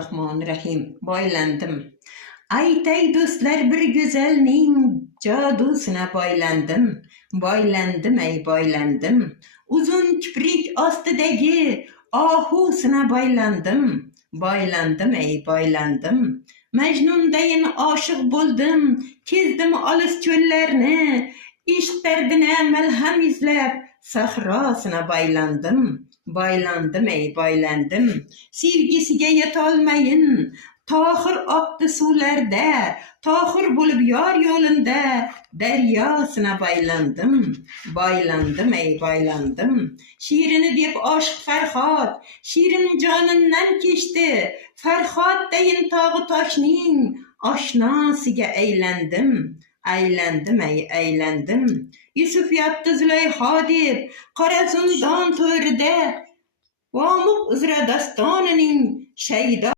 Bismillahirrahmanirrahim. Boylandim. Aytay do'stlar bir go'zalning jadusuna boylandim. Boylandim ey boylandim. Uzun kiprik ostidagi ohusuna boylandim. Boylandim ey boylandim. Majnundayin oshiq bo'ldim. Kezdim olis cho'llarni. Ishq dardina malham izlab sahrosuna boylandim. Boylandim ey boylandim. Sevgisiga yetolmayin tohir oqdi suvlarda, tohir bo'lib yor yo'linda daryosina boylandim. Boylandim ey boylandim. Shirini deb oshiq Farhod, shirin jonimdan kechdi. Farhoddayin tog'i toshning oshnosiga aylandim. Aylandim ey aylandim. Yusuf yotdi Zulayho deb qora zindon to'rida. Vomuq uzra dostonining shaydo